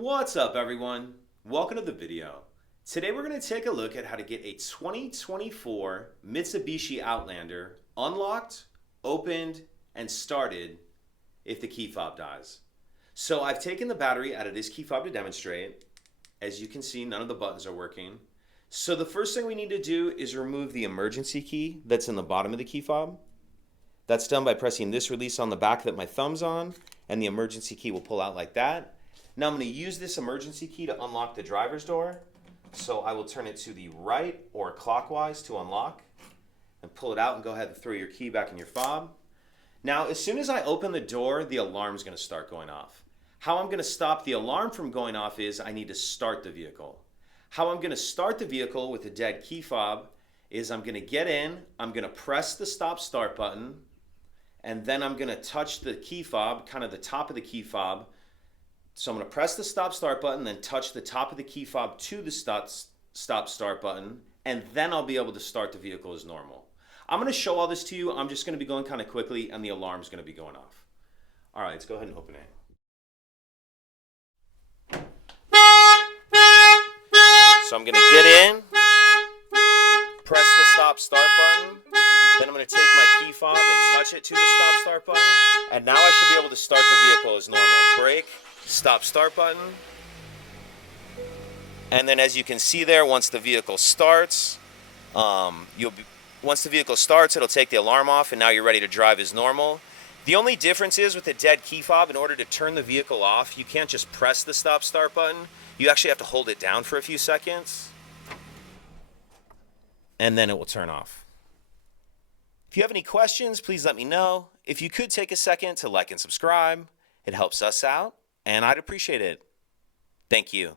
What's up, everyone? Welcome to the video. Today we're going to take a look at how to get a 2024 Mitsubishi Outlander unlocked, opened, and started if the key fob dies. So I've taken the battery out of this key fob to demonstrate. As you can see, none of the buttons are working. So the first thing we need to do is remove the emergency key that's in the bottom of the key fob. That's done by pressing this release on the back that my thumb's on, and the emergency key will pull out like that. Now I'm going to use this emergency key to unlock the driver's door. So I will turn it to the right or clockwise to unlock and pull it out and go ahead and throw your key back in your fob. Now as soon as I open the door, the alarm's going to start going off. How I'm going to stop the alarm from going off is I need to start the vehicle. How I'm going to start the vehicle with a dead key fob is I'm going to get in, I'm going to press the stop start button, and then I'm going to touch the key fob, kind of the top of the key fob. So I'm going to press the stop start button, then touch the top of the key fob to the stop start button, and then I'll be able to start the vehicle as normal. I'm going to show all this to you. I'm just going to be going kind of quickly, and the alarm's going to be going off. All right, let's go ahead and open it. So I'm going to get in, press the stop start button, then I'm going to take my key fob and touch it to the stop start button, and now I should be able to start the vehicle as normal. Brake, stop start button, and then as you can see there, once the vehicle starts, it'll take the alarm off, and now you're ready to drive as normal. The only difference is with a dead key fob, in order to turn the vehicle off, you can't just press the stop start button. You actually have to hold it down for a few seconds, and then it will turn off. If you have any questions, please let me know. If you could take a second to like and subscribe, it helps us out, and I'd appreciate it. Thank you.